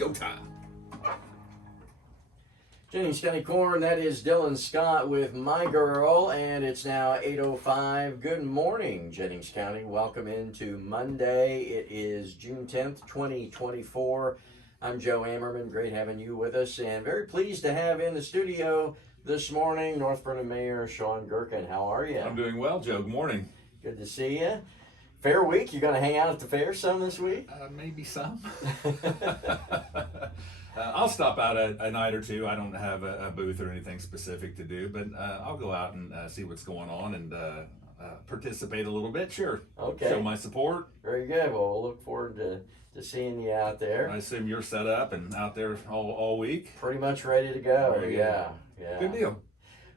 go time. Jennings County Corn, that is Dylan Scott with My Girl, and it's now 8:05. Good morning, Jennings County. Welcome into Monday. It is June 10th, 2024. I'm Joe Ammerman. Great having you with us, and very pleased to have in the studio this morning North Vernon Mayor Sean Gerken. How are you? I'm doing well, Joe. Good morning. Good to see you. Fair week. You going to hang out at the fair some this week? Maybe some. I'll stop out a night or two. I don't have a booth or anything specific to do, but I'll go out and see what's going on and participate a little bit. Sure. Okay. Show my support. Very good. Well, we'll look forward to seeing you out there. I assume you're set up and out there all week. Pretty much ready to go. Very good. Yeah. Good deal.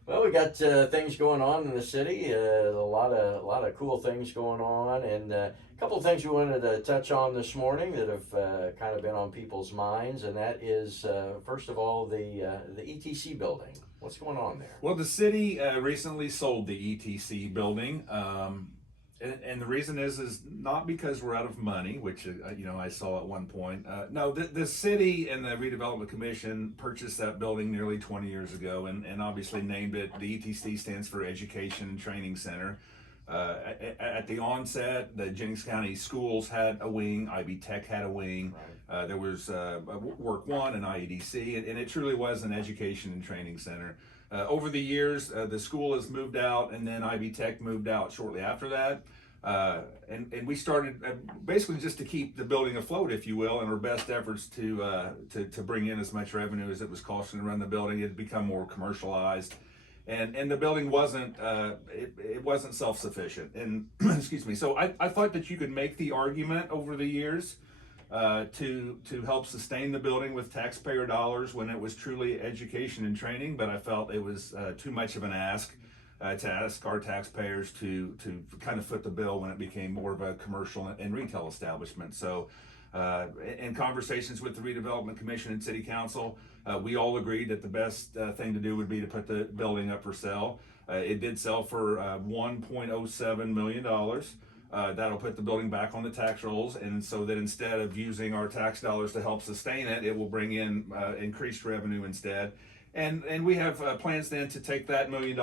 Well, we got things going on in the city. A lot of cool things going on, and a couple of things we wanted to touch on this morning that have kind of been on people's minds, and that is first of all the ETC building. What's going on there? Well, the city recently sold the ETC building, and the reason is not because we're out of money, which I saw at one point. No, the city and the Redevelopment Commission purchased that building nearly 20 years ago, and obviously named it. The ETC stands for Education and Training Center. At the onset, the Jennings County Schools had a wing, IB Tech had a wing. Right. There was Work One and IEDC, and it truly was an education and training center. Over the years, the school has moved out, and then IB Tech moved out shortly after that. And we started basically just to keep the building afloat, if you will, in our best efforts to bring in as much revenue as it was costing to run the building. It had become more commercialized. And the building wasn't it wasn't self-sufficient, and excuse me. So I thought that you could make the argument over the years to help sustain the building with taxpayer dollars when it was truly education and training, but I felt it was too much of an ask to ask our taxpayers to kind of foot the bill when it became more of a commercial and retail establishment. So in conversations with the Redevelopment Commission and City Council, we all agreed that the best thing to do would be to put the building up for sale. It did sell for $1.07 million. That'll put the building back on the tax rolls, and so that instead of using our tax dollars to help sustain it, it will bring in increased revenue instead. And we have plans then to take that $1 million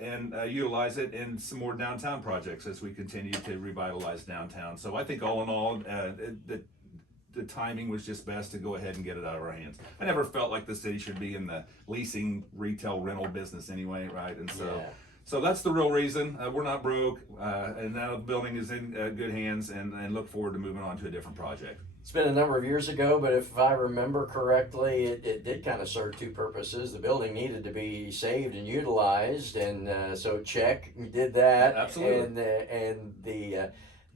and utilize it in some more downtown projects as we continue to revitalize downtown. So I think all in all, the timing was just best to go ahead and get it out of our hands. I never felt like the city should be in the leasing, retail, rental business anyway, right? And so. Yeah. So that's the real reason. We're not broke, and now the building is in good hands, and look forward to moving on to a different project. It's been a number of years ago, but if I remember correctly, it did kind of serve two purposes. The building needed to be saved and utilized, and so check, we did that. Absolutely. And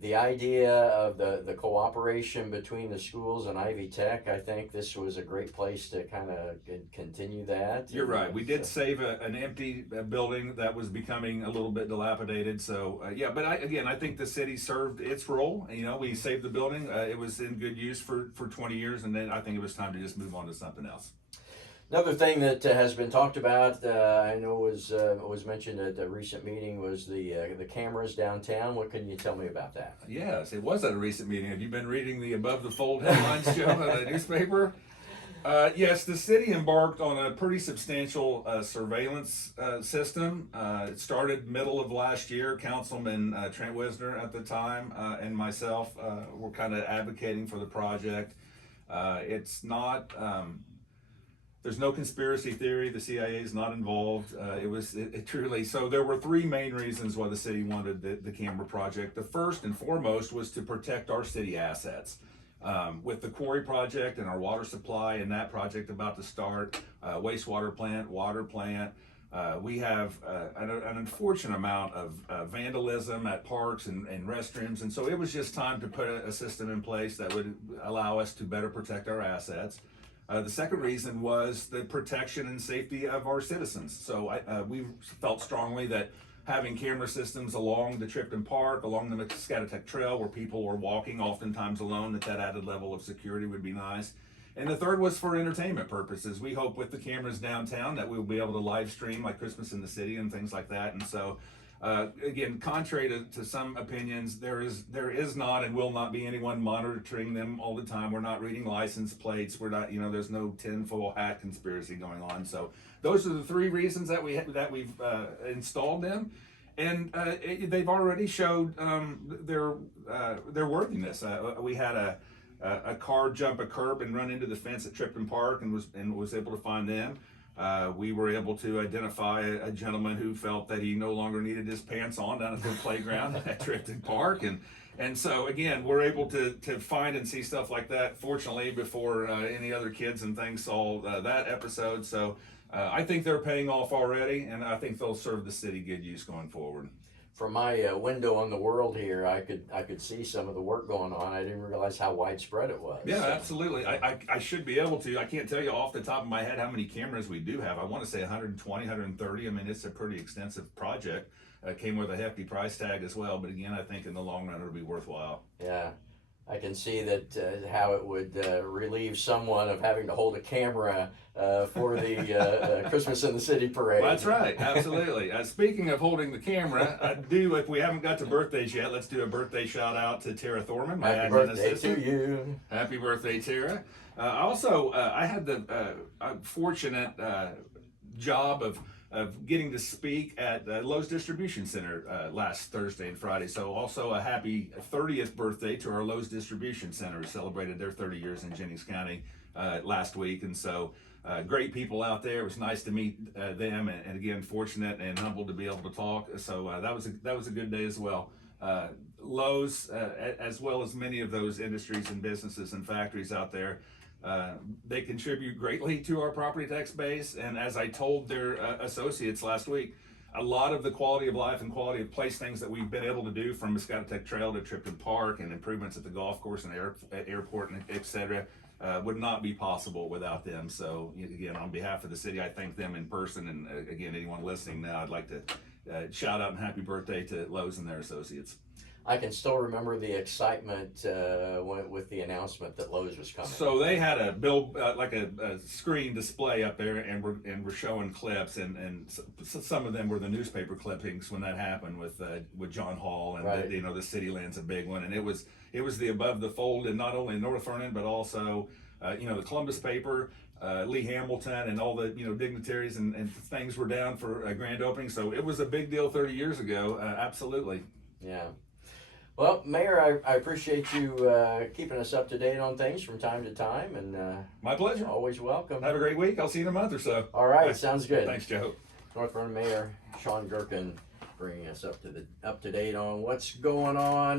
the idea of the cooperation between the schools and Ivy Tech, I think this was a great place to kind of continue that. You're right. We did save an empty building that was becoming a little bit dilapidated. So but I think the city served its role. We saved the building. It was in good use for 20 years, and then I think it was time to just move on to something else. Another thing that has been talked about, I know was mentioned at a recent meeting, was the cameras downtown. What can you tell me about that? Yes, it was at a recent meeting. Have you been reading the above the fold headlines, Joe, in the newspaper? Yes, the city embarked on a pretty substantial surveillance system. It started middle of last year. Councilman Trent Wisner at the time and myself were kind of advocating for the project. It's not... There's no conspiracy theory. The CIA is not involved. It truly. So there were three main reasons why the city wanted the camera project. The first and foremost was to protect our city assets. With the quarry project and our water supply and that project about to start, wastewater plant, water plant, we have an unfortunate amount of vandalism at parks and restrooms. And so it was just time to put a system in place that would allow us to better protect our assets. The second reason was the protection and safety of our citizens. So we felt strongly that having camera systems along the Tripton Park, along the Muscatatuck Trail, where people were walking oftentimes alone, that added level of security would be nice. And the third was for entertainment purposes. We hope with the cameras downtown that we'll be able to live stream like Christmas in the City and things like that. And so Again, contrary to some opinions, there is not and will not be anyone monitoring them all the time. We're not reading license plates. We're not, there's no tinfoil hat conspiracy going on. So those are the three reasons that we've installed them, and they've already showed their worthiness. We had a car jump a curb and run into the fence at Tripton Park, and was able to find them. We were able to identify a gentleman who felt that he no longer needed his pants on down at the playground at Tripton Park, and so again, we're able to find and see stuff like that. Fortunately, before any other kids and things saw that episode, so I think they're paying off already, and I think they'll serve the city good use going forward. From my window on the world here, I could see some of the work going on. I didn't realize how widespread it was. Yeah, absolutely. I should be able to. I can't tell you off the top of my head how many cameras we do have. I want to say 120, 130. I mean, it's a pretty extensive project. Came with a hefty price tag as well. But again, I think in the long run it'll be worthwhile. Yeah. I can see that how it would relieve someone of having to hold a camera for the Christmas in the City parade. Well, that's right, absolutely. Speaking of holding the camera, if we haven't got to birthdays yet, let's do a birthday shout out to Tara Thorman, my Happy admin birthday assistant. to you. Happy birthday, Tara. I had the fortunate job of getting to speak at Lowe's Distribution Center last Thursday and Friday. So also a happy 30th birthday to our Lowe's Distribution Center, who celebrated their 30 years in Jennings County last week. And so great people out there. It was nice to meet them, and again, fortunate and humbled to be able to talk. So that was a good day as well. Lowe's, as well as many of those industries and businesses and factories out there, they contribute greatly to our property tax base, and as I told their associates last week, a lot of the quality of life and quality of place things that we've been able to do, from Muscatatuck Trail to Tripton Park and improvements at the golf course and airport and et cetera, would not be possible without them. So again, on behalf of the city, I thank them in person, and again, anyone listening now, I'd like to shout out and happy birthday to Lowe's and their associates. I can still remember the excitement with the announcement that Lowe's was coming. So they had a like a screen display up there, and we're showing clips, and some of them were the newspaper clippings when that happened with John Hall, and right. the City Land's a big one, and it was the above the fold, and not only in North Vernon but also the Columbus paper. Lee Hamilton and all the dignitaries and things were down for a grand opening, so it was a big deal 30 years ago. Absolutely. Yeah. Well, Mayor, I appreciate you keeping us up to date on things from time to time, and my pleasure. Always welcome. Have a great week. I'll see you in a month or so. All right, sounds good. Thanks, Joe. North Vernon Mayor Sean Gerken bringing us up to date on what's going on